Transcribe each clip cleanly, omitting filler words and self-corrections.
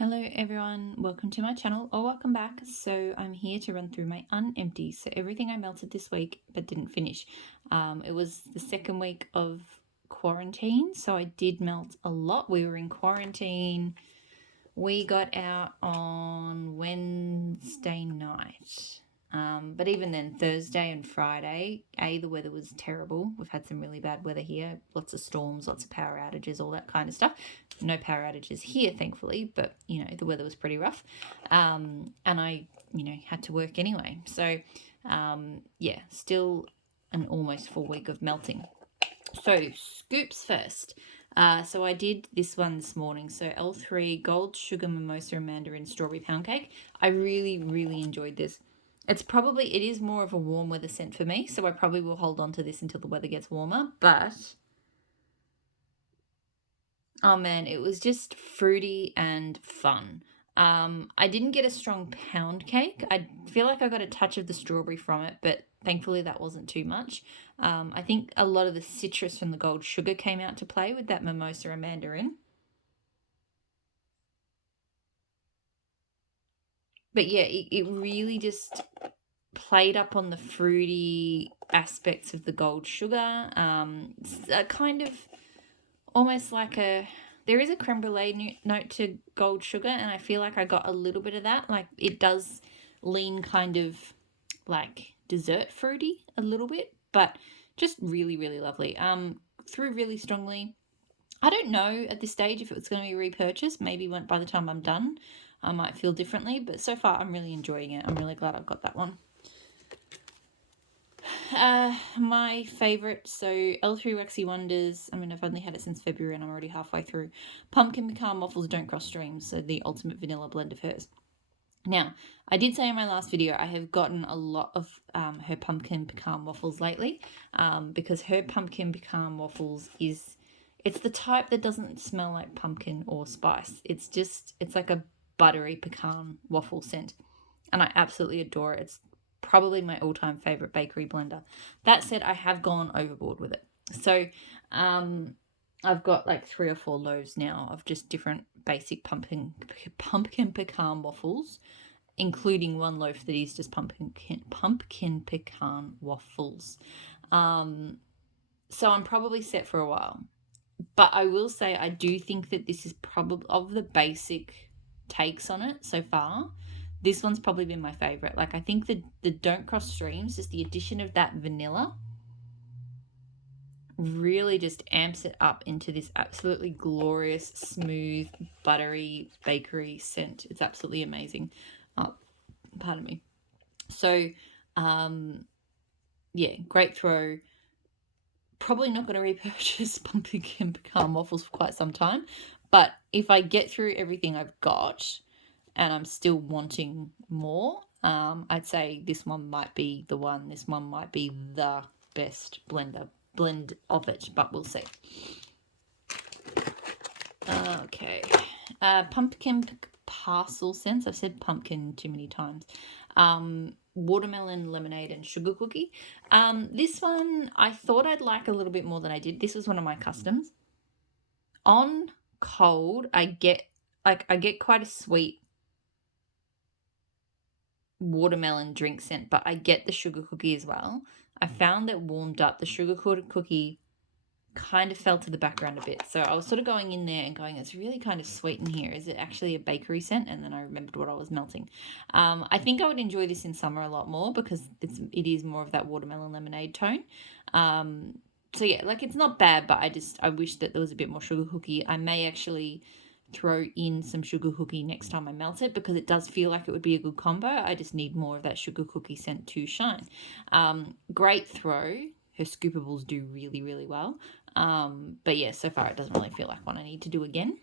Hello everyone, welcome to my channel or welcome back. So I'm here to run through my unempties. So everything I melted this week but didn't finish. It was the second week of quarantine, so I did melt a lot. We were in quarantine. We got out on Wednesday night. But even then, Thursday and Friday, the weather was terrible. We've had some really bad weather here, lots of storms, lots of power outages, all that kind of stuff. No power outages here, thankfully, but the weather was pretty rough. And I, had to work anyway. So, still an almost full week of melting. So, scoops first. So I did this one this morning. So L3 Gold Sugar Mimosa and Mandarin Strawberry Pound Cake. I really, really enjoyed this. It is more of a warm weather scent for me, so I probably will hold on to this until the weather gets warmer, but oh man, it was just fruity and fun. I didn't get a strong pound cake. I feel like I got a touch of the strawberry from it, but thankfully that wasn't too much. I think a lot of the citrus from the gold sugar came out to play with that mimosa and mandarin. But yeah, it really just played up on the fruity aspects of the gold sugar. It's a kind of almost like there is a creme brulee note to gold sugar, and I feel like I got a little bit of that. Like it does lean kind of like dessert fruity a little bit, but just really, really lovely. Through really strongly. I don't know at this stage if it's going to be repurchased. Maybe by the time I'm done, I might feel differently. But so far, I'm really enjoying it. I'm really glad I've got that one. My favourite, so L3 Waxy Wonders. I mean, I've only had it since February and I'm already halfway through. Pumpkin Pecan Waffles Don't Cross Streams, so the ultimate vanilla blend of hers. Now, I did say in my last video I have gotten a lot of her pumpkin pecan waffles lately because her pumpkin pecan waffles it's the type that doesn't smell like pumpkin or spice. It's like a buttery pecan waffle scent, and I absolutely adore it. It's probably my all-time favorite bakery blender. That said, I have gone overboard with it. So, I've got like 3 or 4 loaves now of just different basic pumpkin pecan waffles, including one loaf that is just pumpkin pecan waffles. So I'm probably set for a while. But I will say I do think that this is probably of the basic takes on it so far. This one's probably been my favorite. Like I think the Don't Cross Streams, just the addition of that vanilla really just amps it up into this absolutely glorious, smooth, buttery bakery scent. It's absolutely amazing. Oh, pardon me. So, great throw. Probably not going to repurchase pumpkin pecan waffles for quite some time, but if I get through everything I've got and I'm still wanting more, I'd say this one might be the one. This one might be the best blend of it, but we'll see. Okay, pumpkin parcel scents. I've said pumpkin too many times. Watermelon, lemonade, and sugar cookie. This one I thought I'd like a little bit more than I did. This was one of my customs. On cold, I get quite a sweet watermelon drink scent, but I get the sugar cookie as well. I found that warmed up, the sugar cookie kind of fell to the background a bit. So I was sort of going in there and going, it's really kind of sweet in here. Is it actually a bakery scent? And then I remembered what I was melting. I think I would enjoy this in summer a lot more because it is more of that watermelon lemonade tone. So yeah, like it's not bad, but I wish that there was a bit more sugar cookie. I may actually throw in some sugar cookie next time I melt it because it does feel like it would be a good combo. I just need more of that sugar cookie scent to shine. Great throw. Her scoopables do really, really well. But yeah, so far it doesn't really feel like one I need to do again.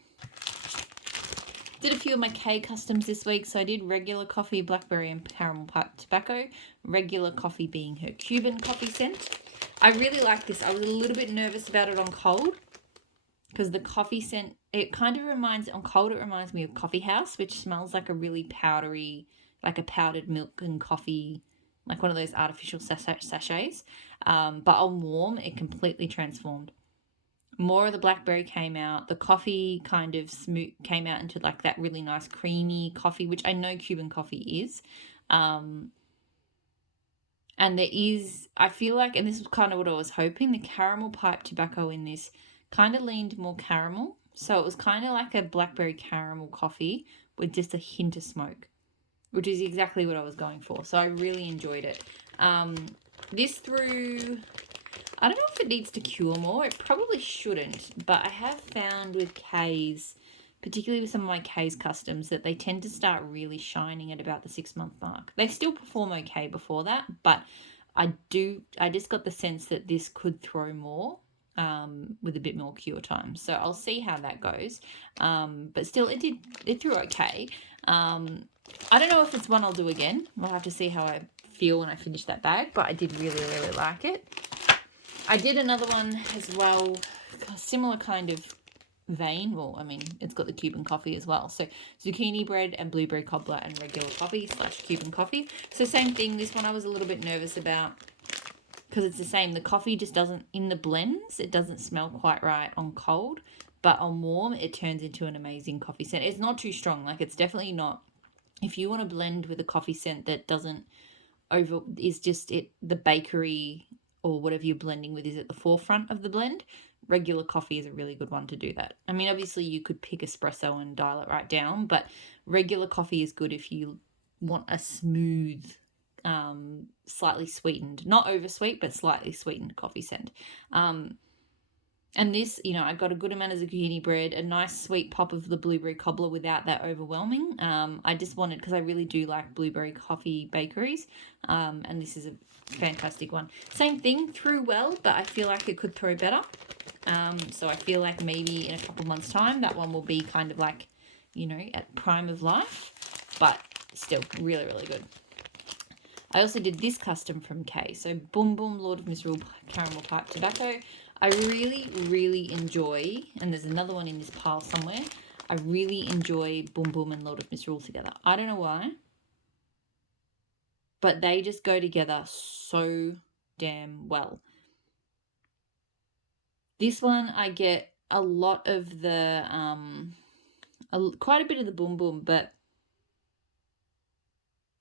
Did a few of my K customs this week. So I did regular coffee, blackberry and caramel pipe tobacco. Regular coffee being her Cuban coffee scent. I really like this. I was a little bit nervous about it on cold because the coffee scent, on cold it reminds me of Coffee House, which smells like a really powdery, like a powdered milk and coffee, like one of those artificial sachets. But on warm, it completely transformed. more of the blackberry came out. The coffee kind of smooth came out into like that really nice creamy coffee, which I know Cuban coffee is. And there is, I feel like, and this was kind of what I was hoping, the caramel pipe tobacco in this kind of leaned more caramel. So it was kind of like a blackberry caramel coffee with just a hint of smoke, which is exactly what I was going for. So I really enjoyed it. This through, I don't know if it needs to cure more. It probably shouldn't, but I have found with K's, particularly with some of my K's customs, that they tend to start really shining at about the 6-month mark. They still perform okay before that, but I just got the sense that this could throw more with a bit more cure time. So I'll see how that goes. But still, it threw okay. I don't know if it's one I'll do again. We'll have to see how I feel when I finish that bag, but I did really, really like it. I did another one as well, similar kind of vein. Well, I mean, it's got the Cuban coffee as well. So zucchini bread and blueberry cobbler and regular coffee / Cuban coffee. So same thing. This one I was a little bit nervous about because it's the same. The coffee just doesn't, in the blends, it doesn't smell quite right on cold, but on warm, it turns into an amazing coffee scent. It's not too strong. Like, it's definitely not, if you want to blend with a coffee scent that doesn't is just the bakery or whatever you're blending with is at the forefront of the blend, regular coffee is a really good one to do that. I mean, obviously you could pick espresso and dial it right down, but regular coffee is good if you want a smooth, slightly sweetened, not over sweet, but slightly sweetened coffee scent. And this, I got a good amount of zucchini bread, a nice sweet pop of the blueberry cobbler without that overwhelming. I just wanted, because I really do like blueberry coffee bakeries, and this is a fantastic one. Same thing, threw well, but I feel like it could throw better. So I feel like maybe in a couple months' time, that one will be kind of like, at prime of life, but still really, really good. I also did this custom from Kay. So Boom Boom Lord of Misrule Caramel Pipe Tobacco. I really, really enjoy, and there's another one in this pile somewhere, I really enjoy Boom Boom and Lord of Misrule together. I don't know why, but they just go together so damn well. This one I get a lot of the, quite a bit of the Boom Boom, but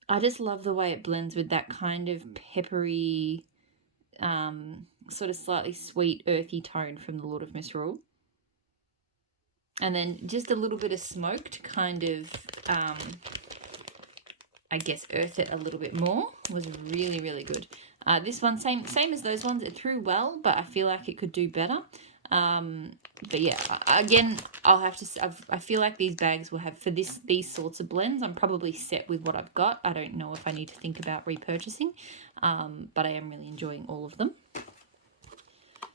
I just love the way it blends with that kind of peppery, sort of slightly sweet, earthy tone from the Lord of Misrule. And then just a little bit of smoke to kind of, I guess, earth it a little bit more. Was really, really good. This one, same as those ones. It threw well, but I feel like it could do better. But yeah, again, I'll have to. I feel like these bags will have, for these sorts of blends, I'm probably set with what I've got. I don't know if I need to think about repurchasing, but I am really enjoying all of them.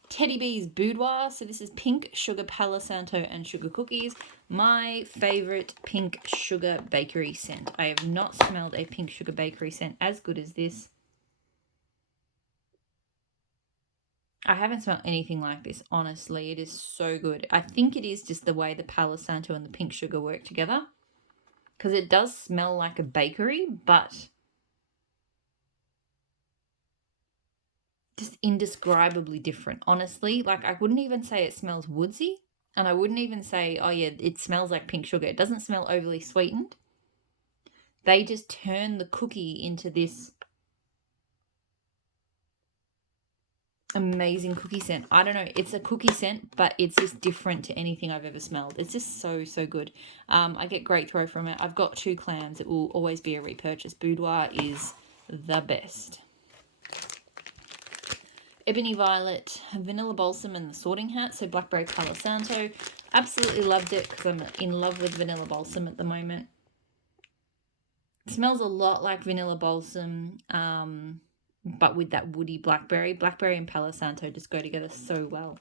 Teddy B's Boudoir. So this is pink sugar Palo Santo and sugar cookies. My favorite pink sugar bakery scent. I have not smelled a pink sugar bakery scent as good as this. I haven't smelled anything like this, honestly. It is so good. I think it is just the way the Palo Santo and the pink sugar work together, because it does smell like a bakery, but just indescribably different, honestly. Like, I wouldn't even say it smells woodsy, and I wouldn't even say, oh yeah, it smells like pink sugar. It doesn't smell overly sweetened. They just turn the cookie into this amazing cookie scent. I don't know, it's a cookie scent, but it's just different to anything I've ever smelled. It's just so good. I get great throw from it. I've got 2 clams. It will always be a repurchase. Boudoir is the best. Ebony Violet, Vanilla Balsam and the Sorting Hat. So Blackberry Palo Santo. Absolutely loved it because I'm in love with Vanilla Balsam at the moment. It smells a lot like Vanilla Balsam, but with that woody blackberry. Blackberry and Palo Santo just go together so well.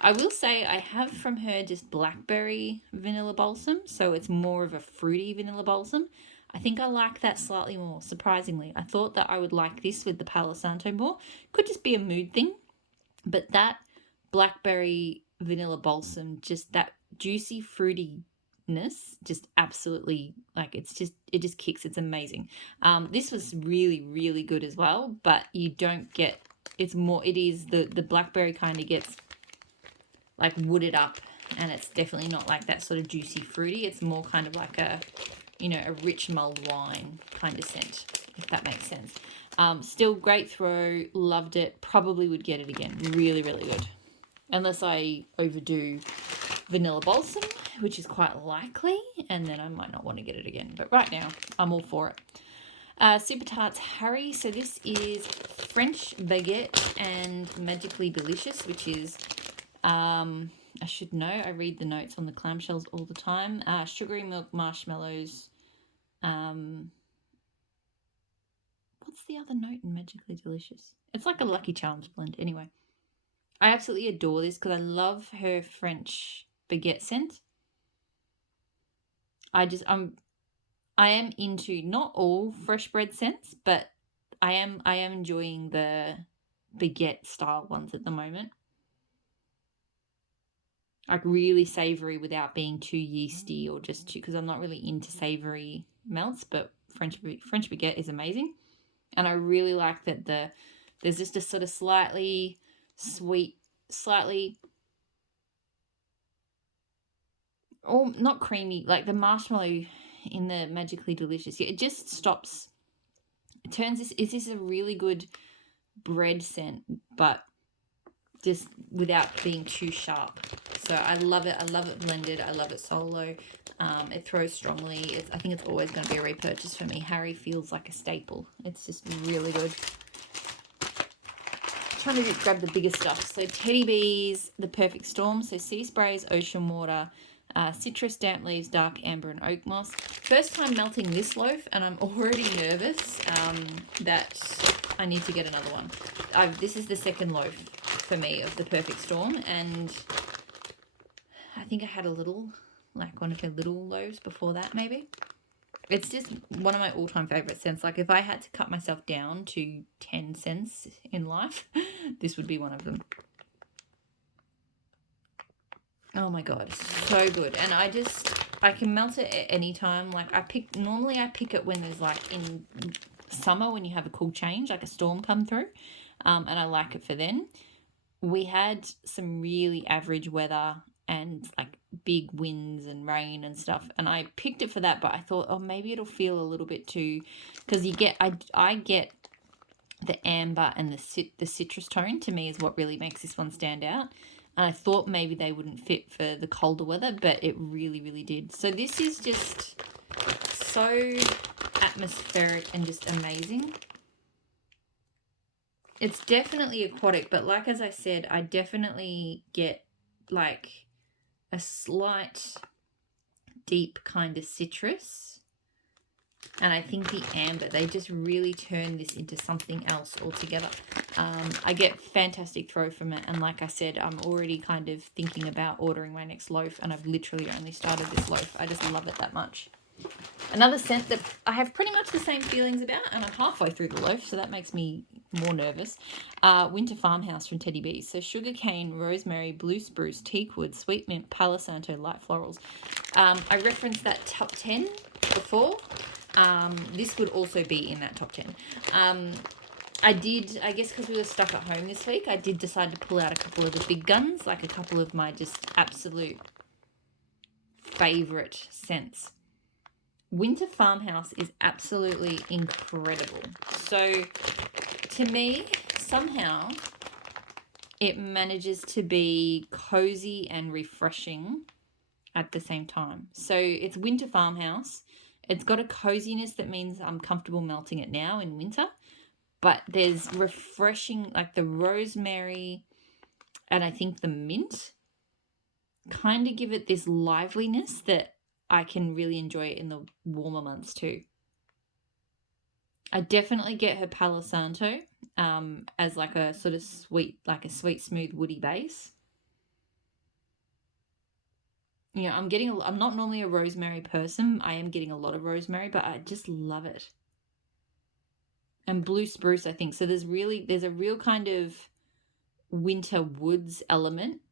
I will say I have from her just blackberry vanilla balsam, so it's more of a fruity vanilla balsam. I think I like that slightly more, surprisingly. I thought that I would like this with the Palo Santo more. Could just be a mood thing, but that blackberry vanilla balsam, just that juicy fruitiness, just absolutely, like, it just kicks. It's amazing. This was really, really good as well, but you don't get, it is the blackberry kind of gets like wooded up, and it's definitely not like that sort of juicy fruity. It's more kind of like a, you know, a rich mulled wine kind of scent, if that makes sense. Still great throw, loved it, probably would get it again. Really, really good. Unless I overdo vanilla balsam, which is quite likely, and then I might not want to get it again. But right now, I'm all for it. Super Tarts Harry. So this is French baguette and magically delicious, which is, I should know, I read the notes on the clamshells all the time. Sugary milk marshmallows. What's the other note in magically delicious? It's like a Lucky Charms blend. Anyway, I absolutely adore this because I love her French baguette scent. I am into not all fresh bread scents, but I am enjoying the baguette style ones at the moment. Like really savory without being too yeasty or just too, because I'm not really into savory melts, but French baguette is amazing. And I really like that there's just a sort of slightly sweet, slightly, oh, not creamy, like the marshmallow in the magically delicious. Yeah, it just stops. It turns this. Is this a really good bread scent, but just without being too sharp. So I love it. I love it blended. I love it solo. It throws strongly. I think it's always going to be a repurchase for me. Harry feels like a staple. It's just really good. Trying to grab the bigger stuff. So Teddy Bees, The Perfect Storm. So sea sprays, ocean water, citrus, damp leaves, dark amber, and oak moss. First time melting this loaf, and I'm already nervous that I need to get another one. This is the second loaf for me of The Perfect Storm, and I think I had a little, like one of her little loaves before that maybe. It's just one of my all-time favorite scents. Like if I had to cut myself down to 10 scents in life, this would be one of them. Oh my god, so good. And I can melt it at any time. Like normally I pick it when there's like in summer when you have a cool change, like a storm come through, and I like it for then. We had some really average weather and like big winds and rain and stuff, and I picked it for that, but I thought, oh, maybe it'll feel a little bit too, because I get the amber and the citrus tone. To me is what really makes this one stand out, and I thought maybe they wouldn't fit for the colder weather, but it really, really did. So this is just so atmospheric and just amazing. It's definitely aquatic, but like as I said, I definitely get like a slight deep kind of citrus. And I think the amber, they just really turn this into something else altogether. I get fantastic throw from it. And like I said, I'm already kind of thinking about ordering my next loaf, and I've literally only started this loaf. I just love it that much. Another scent that I have pretty much the same feelings about, and I'm halfway through the loaf, so that makes me more nervous. Winter Farmhouse from Teddy Bees. So sugarcane, rosemary, blue spruce, teakwood, sweet mint, Palo Santo, light florals. I referenced that top 10 before. This would also be in that top 10. I guess because we were stuck at home this week, I did decide to pull out a couple of the big guns, like a couple of my just absolute favourite scents. Winter Farmhouse is absolutely incredible. So to me, somehow it manages to be cozy and refreshing at the same time. So it's Winter Farmhouse. It's got a coziness that means I'm comfortable melting it now in winter, but there's refreshing, like the rosemary and I think the mint kind of give it this liveliness that I can really enjoy it in the warmer months too. I definitely get her Palo Santo as like a sort of sweet, smooth, woody base. You know, I'm not normally a rosemary person. I am getting a lot of rosemary, but I just love it. And blue spruce, I think. So there's a real kind of winter woods element.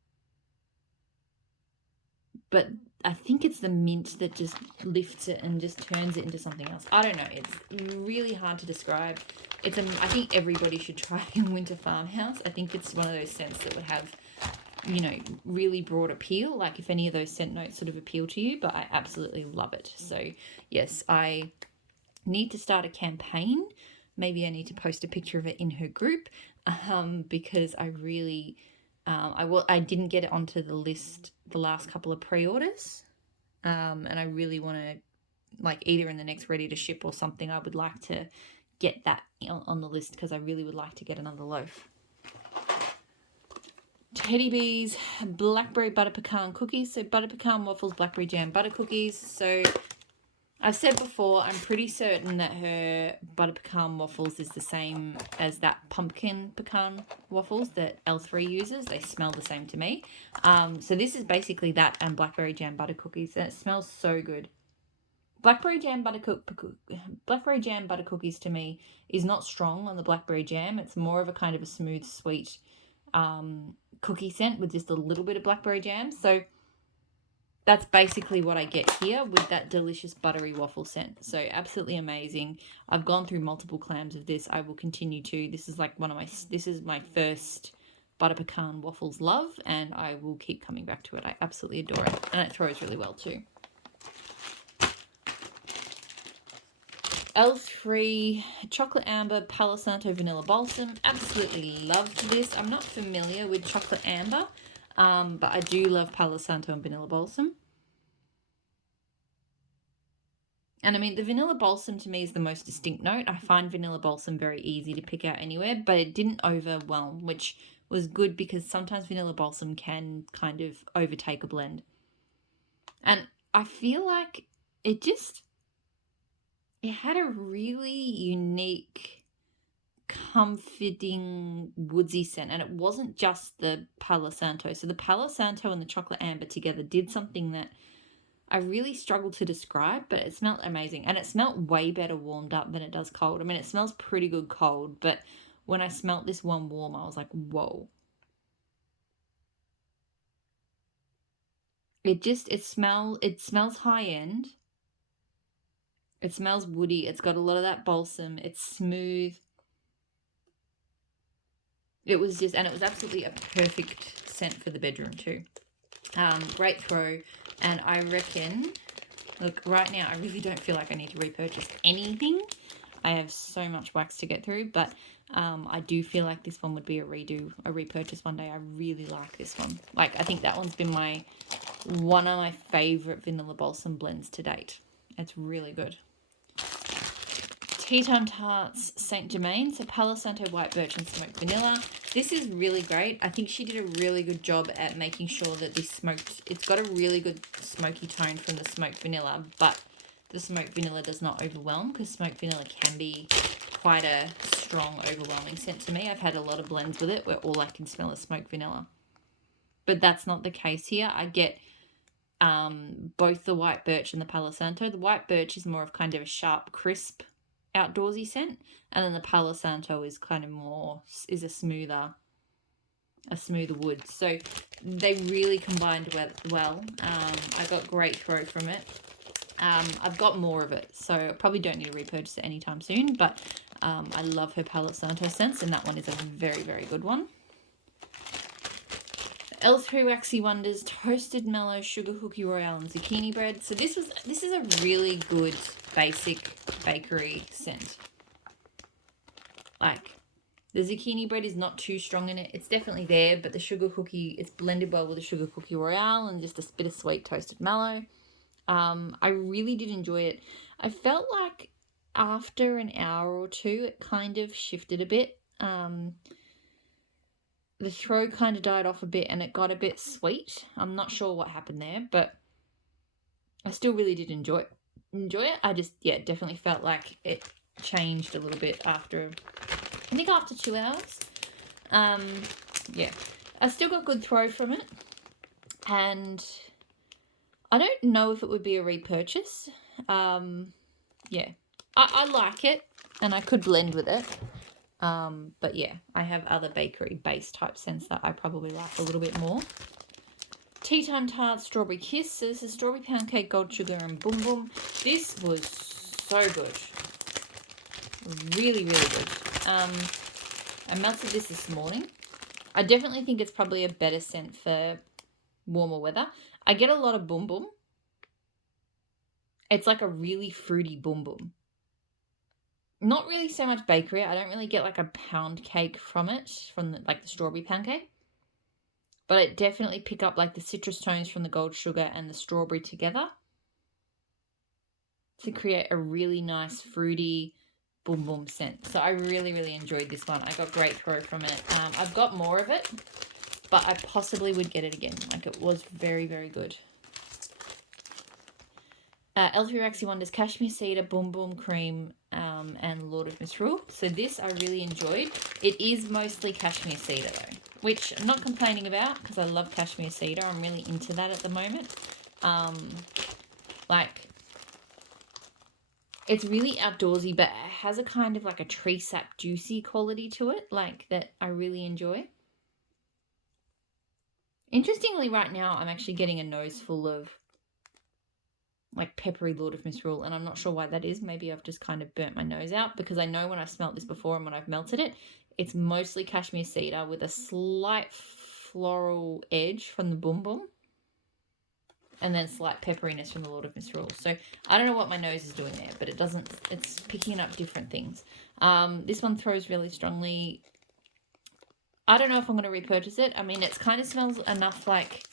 But I think it's the mint that just lifts it and just turns it into something else. I don't know. It's really hard to describe. I think everybody should try Winter Farmhouse. I think it's one of those scents that would have you know, really broad appeal, like if any of those scent notes sort of appeal to you, but I absolutely love it. So yes, I need to start a campaign. Maybe I need to post a picture of it in her group, because I really, I didn't get it onto the list the last couple of pre-orders, and I really want to, like, either in the next ready to ship or something, I would like to get that on the list because I really would like to get another loaf. Teddy Bees blackberry butter pecan cookies. So butter pecan waffles, blackberry jam butter cookies. So I've said before, I'm pretty certain that her butter pecan waffles is the same as that pumpkin pecan waffles that L3 uses. They smell the same to me. So this is basically that and blackberry jam butter cookies, and it smells so good. Blackberry jam butter cookies to me is not strong on the blackberry jam. It's more of a kind of a smooth, sweet cookie scent with just a little bit of blackberry jam. So that's basically what I get here with that delicious buttery waffle scent. So absolutely amazing. I've gone through multiple clams of this. I will continue to. This is like this is my first butter pecan waffles love, and I will keep coming back to it. I absolutely adore it, and it throws really well too. L3 Chocolate Amber Palo Santo Vanilla Balsam. Absolutely loved this. I'm not familiar with Chocolate Amber, but I do love Palo Santo and Vanilla Balsam. And I mean, the Vanilla Balsam to me is the most distinct note. I find Vanilla Balsam very easy to pick out anywhere, but it didn't overwhelm, which was good because sometimes Vanilla Balsam can kind of overtake a blend. And I feel like it had a really unique, comforting, woodsy scent, and it wasn't just the Palo Santo. So the Palo Santo and the Chocolate Amber together did something that I really struggled to describe, but it smelled amazing, and it smelled way better warmed up than it does cold. I mean, it smells pretty good cold, but when I smelt this one warm, I was like, whoa. It smells high end. It smells woody. It's got a lot of that balsam. It's smooth. It was absolutely a perfect scent for the bedroom too. Great throw. And I reckon, look, right now, I really don't feel like I need to repurchase anything. I have so much wax to get through, but I do feel like this one would be a repurchase one day. I really like this one. Like, I think that one's been one of my favorite vanilla balsam blends to date. It's really good. Tea Time Tarts Saint Germain, so Palo Santo White Birch and Smoked Vanilla. This is really great. I think she did a really good job at making sure that it's got a really good smoky tone from the smoked vanilla, but the smoked vanilla does not overwhelm, because smoked vanilla can be quite a strong, overwhelming scent to me. I've had a lot of blends with it where all I can smell is smoked vanilla. But that's not the case here. I get both the White Birch and the Palo Santo. The White Birch is more of kind of a sharp, crisp, outdoorsy scent, and then the Palo Santo is kind of a smoother wood. So they really combined well. I got great throw from it. I've got more of it, so I probably don't need to repurchase it anytime soon, but I love her Palo Santo scents, and that one is a very, very good one. L3 Waxy Wonders Toasted Mellow Sugar Cookie Royale and Zucchini Bread. So this is a really good basic bakery scent. Like, the zucchini bread is not too strong in it. It's definitely there, but the sugar cookie, it's blended well with the Sugar Cookie Royale and just a bit of sweet toasted mallow. I really did enjoy it. I felt like after an hour or two, it kind of shifted a bit. The throw kind of died off a bit and it got a bit sweet. I'm not sure what happened there, but I still really did enjoy it. I just, definitely felt like it changed a little bit after 2 hours. I still got good throw from it, and I don't know if it would be a repurchase. I like it, and I could blend with it. But yeah, I have other bakery base type scents that I probably like a little bit more. Tea Time Tart Strawberry Kiss. So this is strawberry pound cake, gold sugar, and boom boom. This was so good. Really, really good. I melted this morning. I definitely think it's probably a better scent for warmer weather. I get a lot of Boom Boom. It's like a really fruity Boom Boom. Not really so much bakery. I don't really get like a pound cake from it, from like the strawberry pound cake. But I definitely pick up like the citrus tones from the gold sugar and the strawberry together to create a really nice fruity Boom Boom scent. So I really, really enjoyed this one. I got great throw from it. I've got more of it, but I possibly would get it again. Like, it was very, very good. Elfie Raxy Wonders Cashmere Cedar, Boom Boom Cream, and Lord of Misrule. So this I really enjoyed. It is mostly Cashmere Cedar though, which I'm not complaining about because I love Cashmere Cedar. I'm really into that at the moment. Like, it's really outdoorsy, but it has a kind of like a tree sap juicy quality to it, like that I really enjoy. Interestingly, right now I'm actually getting a nose full of like peppery Lord of Misrule, and I'm not sure why that is. Maybe I've just kind of burnt my nose out, because I know when I've smelt this before and when I've melted it, it's mostly Cashmere Cedar with a slight floral edge from the Boom Boom, and then slight pepperiness from the Lord of Misrule. So I don't know what my nose is doing there, but it's picking up different things. This one throws really strongly. I don't know if I'm going to repurchase it. I mean, it kind of smells enough like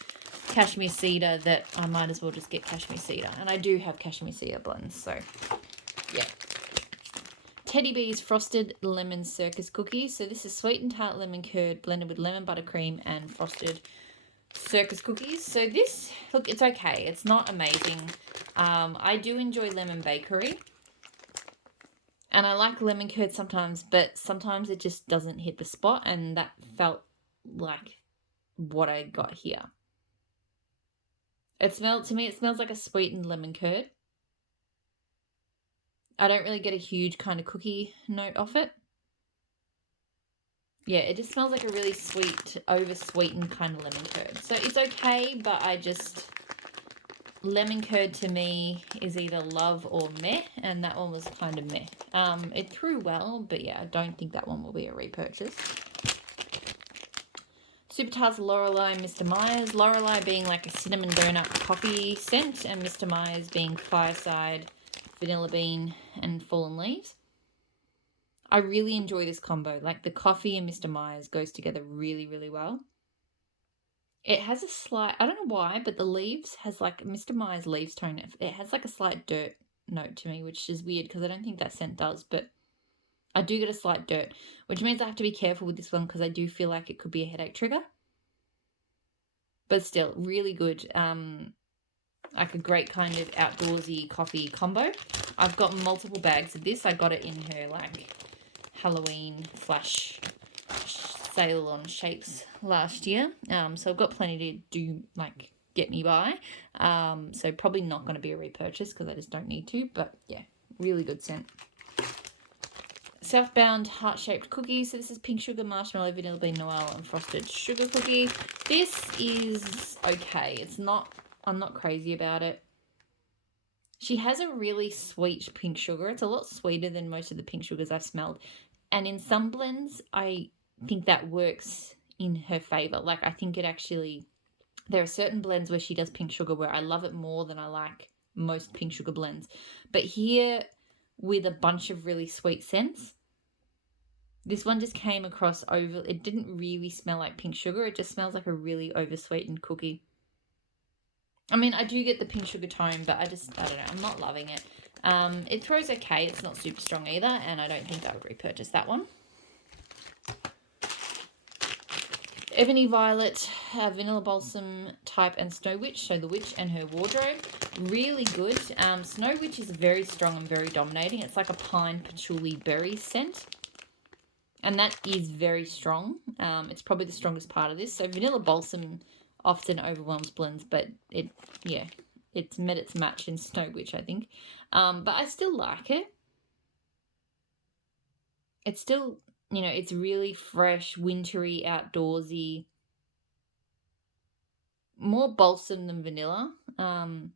Cashmere Cedar that I might as well just get Cashmere Cedar. And I do have Cashmere Cedar blends, so yeah. Teddy Bees Frosted Lemon Circus Cookies. So this is sweet and tart lemon curd blended with lemon buttercream and frosted circus cookies. So this, look, it's okay. It's not amazing. I do enjoy lemon bakery. And I like lemon curd sometimes, but sometimes it just doesn't hit the spot, and that felt like what I got here. To me, it smells like a sweetened lemon curd. I don't really get a huge kind of cookie note off it. Yeah, it just smells like a really sweet, over-sweetened kind of lemon curd. So it's okay, but lemon curd to me is either love or meh, and that one was kind of meh. It threw well, but yeah, I don't think that one will be a repurchase. Super Tarts Lorelei, Mr. Myers. Lorelei being like a cinnamon donut coffee scent, and Mr. Myers being fireside, vanilla bean, and fallen leaves. I really enjoy this combo. Like, the coffee and Mr. Myers goes together really, really well. It has a slight, I don't know why, but the leaves has like Mr. Myers leaves tone. It has like a slight dirt note to me, which is weird because I don't think that scent does, but I do get a slight dirt, which means I have to be careful with this one because I do feel like it could be a headache trigger. But still, really good. Like a great kind of outdoorsy coffee combo. I've got multiple bags of this. I got it in her like Halloween flash sale on shapes last year. So I've got plenty to do, like, get me by. So probably not going to be a repurchase because I just don't need to. But yeah, really good scent. Southbound heart-shaped cookies. So this is pink sugar, marshmallow, vanilla bean, noel, and frosted sugar cookie. This is okay. I'm not crazy about it. She has a really sweet pink sugar. It's a lot sweeter than most of the pink sugars I've smelled. And in some blends, I think that works in her favor. Like, I think it actually, there are certain blends where she does pink sugar where I love it more than I like most pink sugar blends. But here, with a bunch of really sweet scents, this one just came across it didn't really smell like pink sugar. It just smells like a really over-sweetened cookie. I mean, I do get the pink sugar tone, but I don't know. I'm not loving it. It throws okay. It's not super strong either, and I don't think I would repurchase that one. Ebony Violet, Vanilla Balsam Type, and Snow Witch. So the witch and her wardrobe. Really good. Snow Witch is very strong and very dominating. It's like a pine patchouli berry scent. And that is very strong. It's probably the strongest part of this. So Vanilla Balsam often overwhelms blends, but it's met its match in Snow Witch, I think. But I still like it. It's still, it's really fresh, wintry, outdoorsy. More balsam than vanilla. And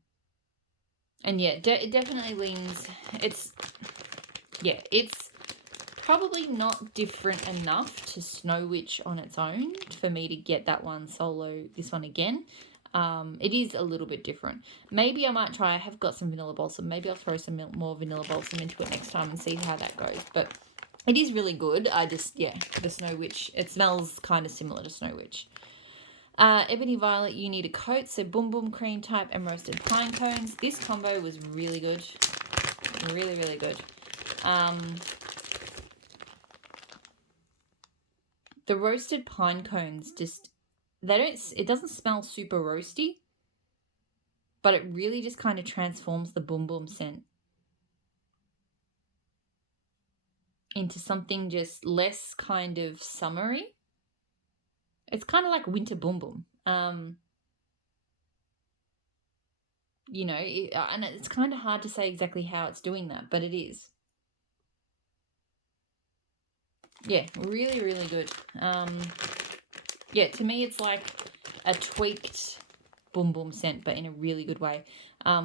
yeah, it definitely leans, it's probably not different enough to Snow Witch on its own for me to get that one solo, this one again. It is a little bit different. Maybe I might try, I have got some vanilla balsam. Maybe I'll throw some more vanilla balsam into it next time and see how that goes. But it is really good. I just, yeah, the Snow Witch, it smells kind of similar to Snow Witch. Ebony Violet, you need a coat. So Boom Boom Cream Type and Roasted Pine Cones. This combo was really good. Really, really good. The Roasted Pine Cones just, it doesn't smell super roasty, but it really just kind of transforms the Boom Boom scent into something just less kind of summery. It's kind of like winter Boom Boom. You know, and it's kind of hard to say exactly how it's doing that, but it is. Yeah, really, really good. Yeah, to me it's like a tweaked Boom Boom scent, but in a really good way.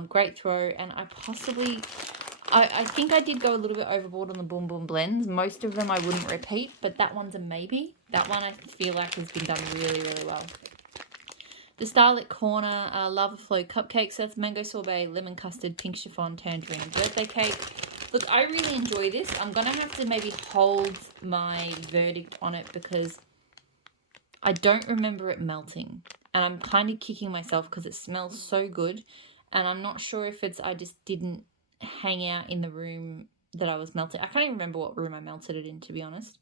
Great throw, and I think I did go a little bit overboard on the Boom Boom blends. Most of them I wouldn't repeat, but that one's a maybe. That one I feel like has been done really, really well. The Starlit Corner Lava Flow Cupcakes. That's mango sorbet, lemon custard, pink chiffon, tangerine, and birthday cake. Look, I really enjoy this. I'm going to have to maybe hold my verdict on it because I don't remember it melting. And I'm kind of kicking myself because it smells so good. And I'm not sure if it's I just didn't hang out in the room that I was melting. I can't even remember what room I melted it in, to be honest.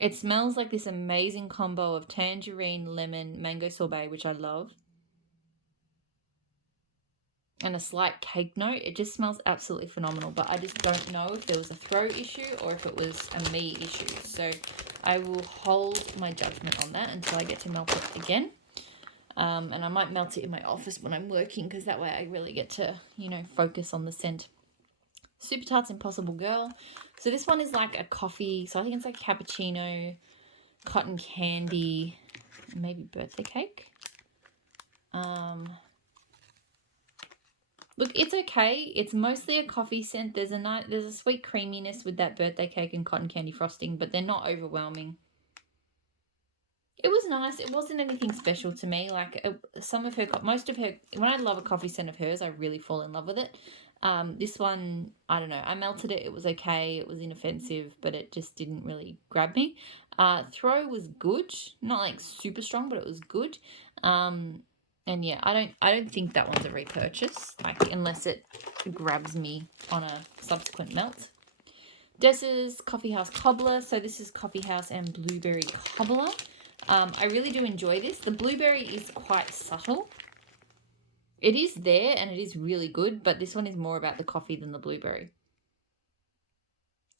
It smells like this amazing combo of tangerine, lemon, mango sorbet, which I love, and a slight cake note. It just smells absolutely phenomenal, but I just don't know if there was a throw issue or if it was a me issue. So I will hold my judgment on that until I get to melt it again. And I might melt it in my office when I'm working because that way I really get to, you know, focus on the scent. Super Tarts Impossible Girl. So this one is like a coffee. So I think it's like cappuccino, cotton candy, maybe birthday cake. Look, it's okay. It's mostly a coffee scent. There's a sweet creaminess with that birthday cake and cotton candy frosting, but they're not overwhelming. It was nice. It wasn't anything special to me. Like most of her, when I love a coffee scent of hers, I really fall in love with it. This one, I don't know. I melted it. It was okay. It was inoffensive, but it just didn't really grab me. Throw was good. Not like super strong, but it was good. And yeah, I don't think that one's a repurchase, like unless it grabs me on a subsequent melt. Dessa's Coffee House Cobbler. So this is Coffee House and Blueberry Cobbler. I really do enjoy this. The blueberry is quite subtle. It is there and it is really good, but this one is more about the coffee than the blueberry.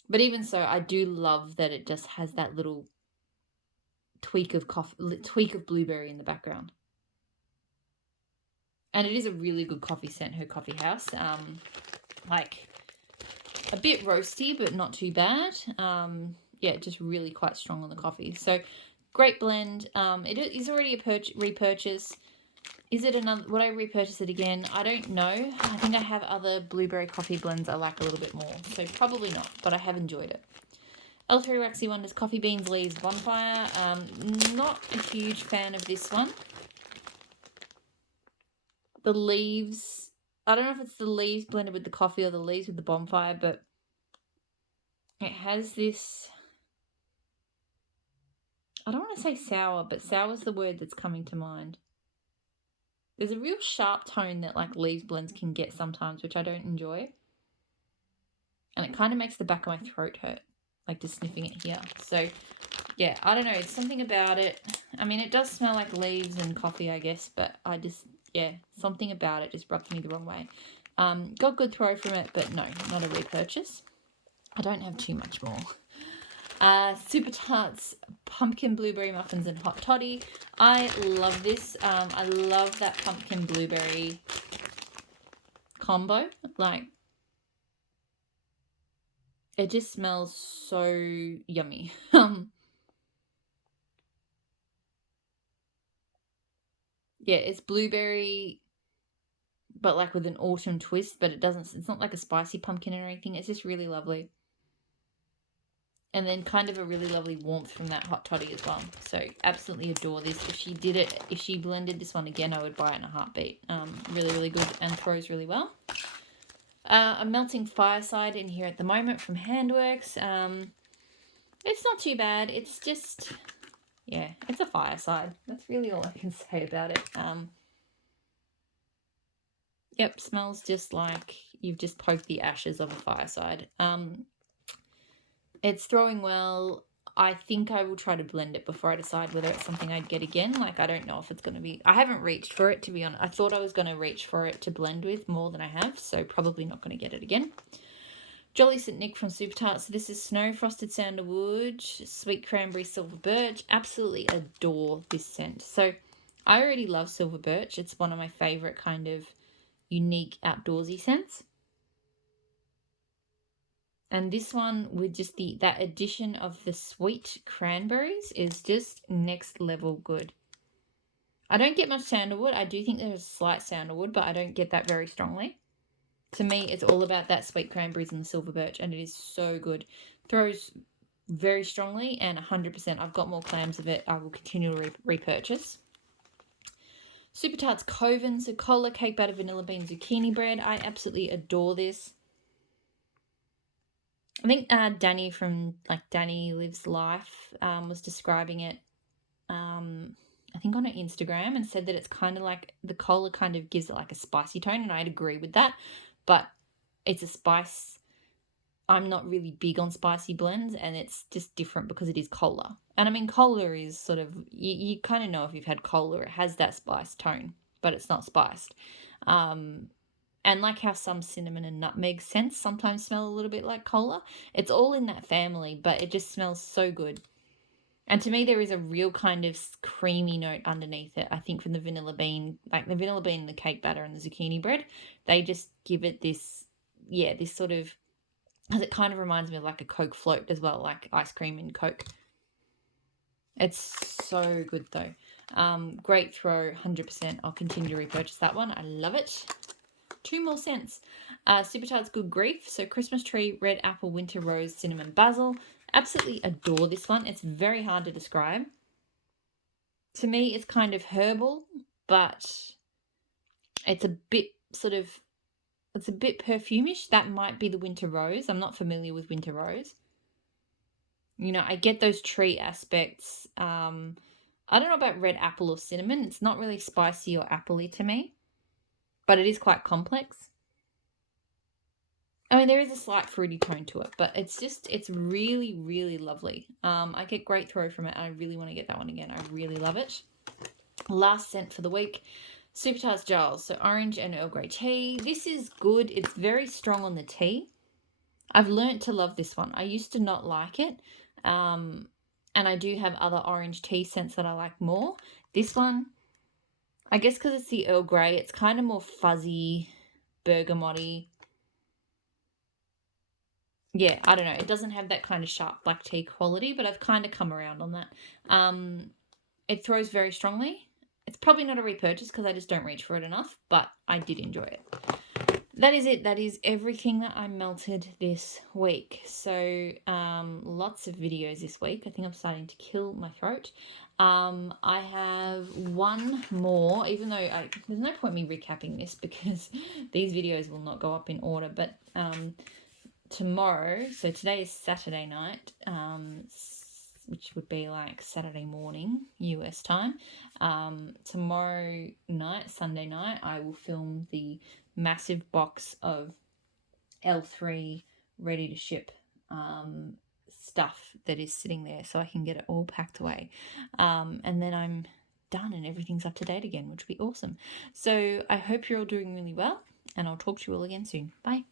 But even so, I do love that it just has that little tweak of blueberry in the background. And it is a really good coffee scent, her Coffee House. Like a bit roasty, but not too bad. Yeah, just really quite strong on the coffee. So great blend. It is already a repurchase. Is it another? Would I repurchase it again? I don't know. I think I have other blueberry coffee blends I like a little bit more. So probably not, but I have enjoyed it. L3 Waxy Wonders Coffee Beans Leaves Bonfire. Not a huge fan of this one. The leaves, I don't know if it's the leaves blended with the coffee or the leaves with the bonfire, but it has this, I don't want to say sour, but sour is the word that's coming to mind. There's a real sharp tone that like leaves blends can get sometimes, which I don't enjoy. And it kind of makes the back of my throat hurt, like just sniffing it here. So yeah, I don't know. It's something about it. I mean, it does smell like leaves and coffee, I guess, but yeah, something about it just rubbed me the wrong way. Got good throw from it, but no, not a repurchase. I don't have too much more. Super Tarts Pumpkin Blueberry Muffins and Hot Toddy. I love this. I love that pumpkin blueberry combo. Like, it just smells so yummy. Yeah, it's blueberry, but like with an autumn twist, but it's not like a spicy pumpkin or anything. It's just really lovely. And then kind of a really lovely warmth from that hot toddy as well. So absolutely adore this. If she blended this one again, I would buy it in a heartbeat. Really, really good and throws really well. A melting fireside in here at the moment from Handworks. It's not too bad. It's just, yeah, it's a fireside. That's really all I can say about it. Yep, smells just like you've just poked the ashes of a fireside. It's throwing well. I think I will try to blend it before I decide whether it's something I'd get again. Like, I don't know if it's going to be... I haven't reached for it, to be honest. I thought I was going to reach for it to blend with more than I have, so probably not going to get it again. Jolly St. Nick from Super Tarts. So this is Snow Frosted Sandalwood, Sweet Cranberry Silver Birch. Absolutely adore this scent. So I already love Silver Birch. It's one of my favourite kind of unique outdoorsy scents. And this one with just that addition of the sweet cranberries is just next level good. I don't get much sandalwood. I do think there's a slight sandalwood, but I don't get that very strongly. To me, it's all about that sweet cranberries and the silver birch, and it is so good. Throws very strongly, and 100%. I've got more clams of it. I will continue to repurchase. Super Tarts Coven, so cola, cake batter, vanilla bean, zucchini bread. I absolutely adore this. I think Danny from Danny Lives Life was describing it, I think on her Instagram, and said that it's kind of like the cola kind of gives it like a spicy tone, and I'd agree with that. But it's a spice. I'm not really big on spicy blends, and it's just different because it is cola. And I mean, cola is sort of, you kind of know if you've had cola, it has that spice tone, but it's not spiced. And like how some cinnamon and nutmeg scents sometimes smell a little bit like cola, it's all in that family, but it just smells so good. And to me, there is a real kind of creamy note underneath it, I think, from the vanilla bean, like the vanilla bean, the cake batter, and the zucchini bread. They just give it this, yeah, this sort of, because it kind of reminds me of like a Coke float as well, like ice cream and Coke. It's so good though. Great throw, 100%. I'll continue to repurchase that one. I love it. 2 more scents. Super Tarts Good Grief. So Christmas tree, red apple, winter rose, cinnamon, basil. Absolutely adore this one. It's very hard to describe. To me, it's kind of herbal, but it's a bit sort of, it's a bit perfumish. That might be the winter rose. I'm not familiar with winter rose. You know, I get those tree aspects. I don't know about red apple or cinnamon. It's not really spicy or appley to me, but it is quite complex. I mean, there is a slight fruity tone to it, but it's really, really lovely. I get great throw from it. I really want to get that one again. I really love it. Last scent for the week, Super Tarts Giles. So orange and Earl Grey tea. This is good. It's very strong on the tea. I've learnt to love this one. I used to not like it. And I do have other orange tea scents that I like more. This one, I guess because it's the Earl Grey, it's kind of more fuzzy, bergamot-y. Yeah, I don't know. It doesn't have that kind of sharp black tea quality, but I've kind of come around on that. It throws very strongly. It's probably not a repurchase because I just don't reach for it enough, but I did enjoy it. That is it. That is everything that I melted this week. So lots of videos this week. I think I'm starting to kill my throat. I have one more, even though there's no point me recapping this because these videos will not go up in order, but tomorrow, so today is Saturday night, which would be like Saturday morning US time. Tomorrow night, Sunday night, I will film the massive box of L3 ready to ship stuff that is sitting there so I can get it all packed away. And then I'm done and everything's up to date again, which would be awesome. So I hope you're all doing really well, and I'll talk to you all again soon. Bye.